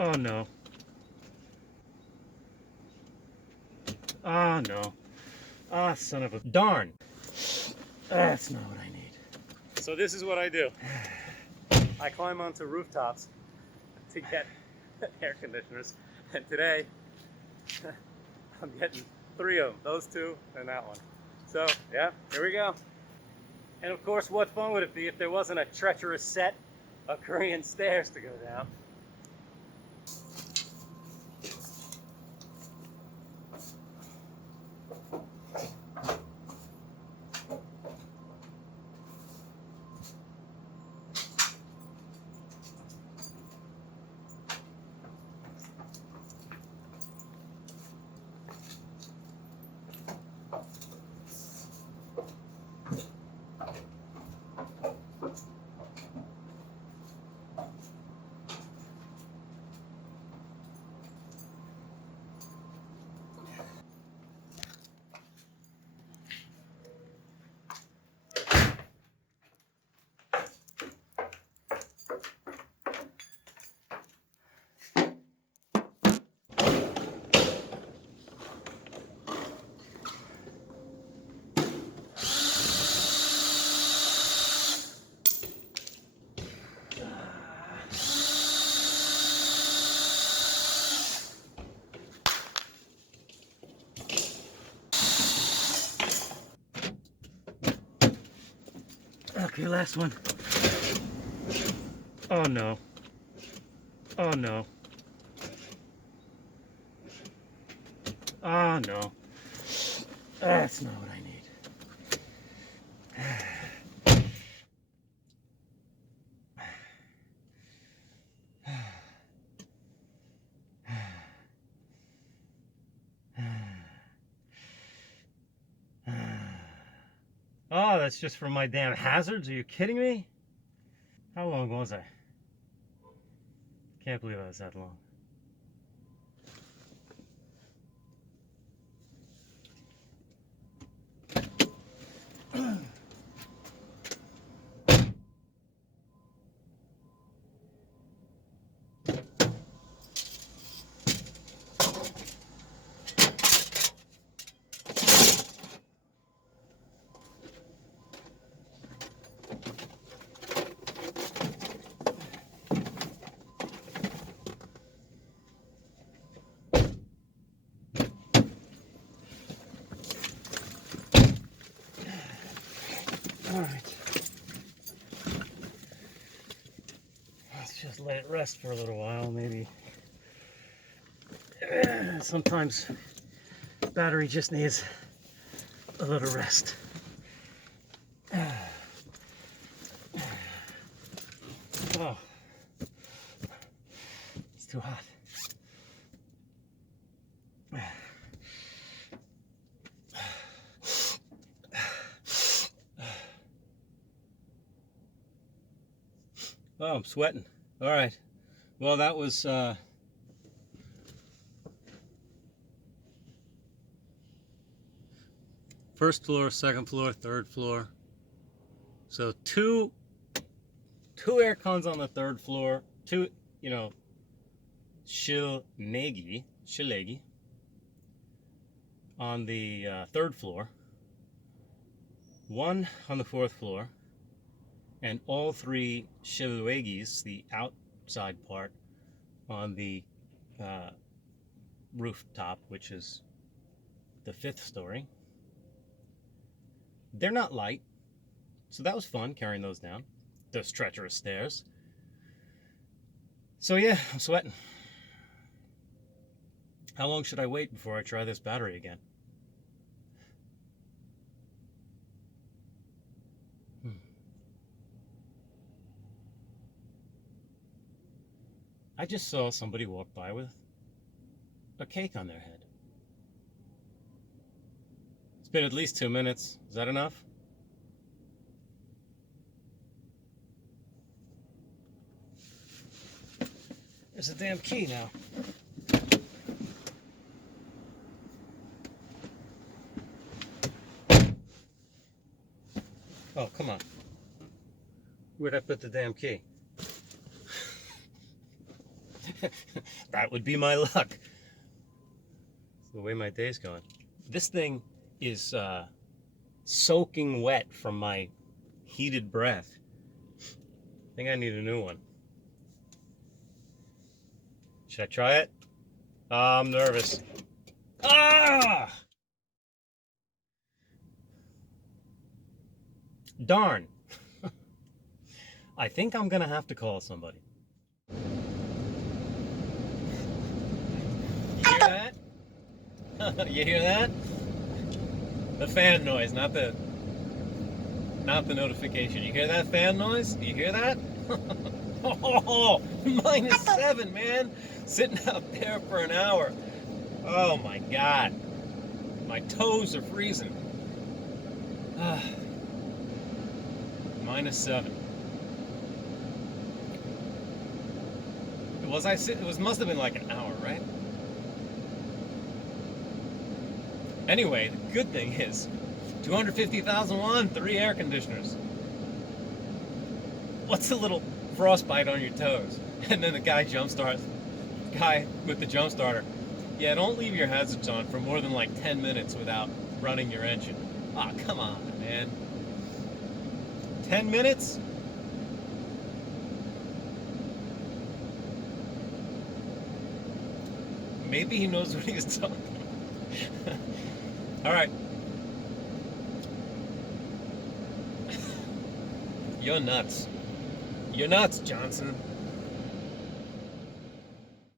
Oh no. Oh no. Ah, son of a darn. That's not what I need. So this is what I do. I climb onto rooftops to get air conditioners. And today, I'm getting 3 of them. Those 2 and that one. So, yeah, here we go. And of course, what fun would it be if there wasn't a treacherous set of Korean stairs to go down? Okay, last one. Oh no. Oh no. Oh no. That's not what I need. Oh, that's just for my damn hazards? Are you kidding me? How long was I? Can't believe I was that long. All right. Let's just let it rest for a little while, maybe. Sometimes battery just needs a little rest. Oh, it's too hot. Oh, I'm sweating. All right. Well, that was first floor, second floor, third floor. So two air cons on the third floor, 2, shilegi on the third floor, 1 on the 4th floor, and all 3 shilwegis, the outside part, on the rooftop, which is the 5th story. They're not light, so that was fun carrying those down, those treacherous stairs. So yeah, I'm sweating. How long should I wait before I try this battery again? I just saw somebody walk by with a cake on their head. It's been at least 2 minutes. Is that enough? There's a damn key now. Oh, come on. Where'd I put the damn key? That would be my luck. That's the way my day's going. This thing is soaking wet from my heated breath. I think I need a new one. Should I try it? I'm nervous. Ah! Darn. I think I'm gonna have to call somebody. You hear that? You hear that? The fan noise, not the notification. You hear that fan noise? You hear that? Oh, -7, man. Sitting out there for an hour. Oh my God. My toes are freezing. -7. Must have been like an hour, right? Anyway, the good thing is 250,000 won, 3 air conditioners. What's a little frostbite on your toes? And then the guy with the jump starter. Yeah, don't leave your hazards on for more than like 10 minutes without running your engine. Ah, come on, man. 10 minutes? Maybe he knows what he's talking about. All right. You're nuts. You're nuts, Johnson.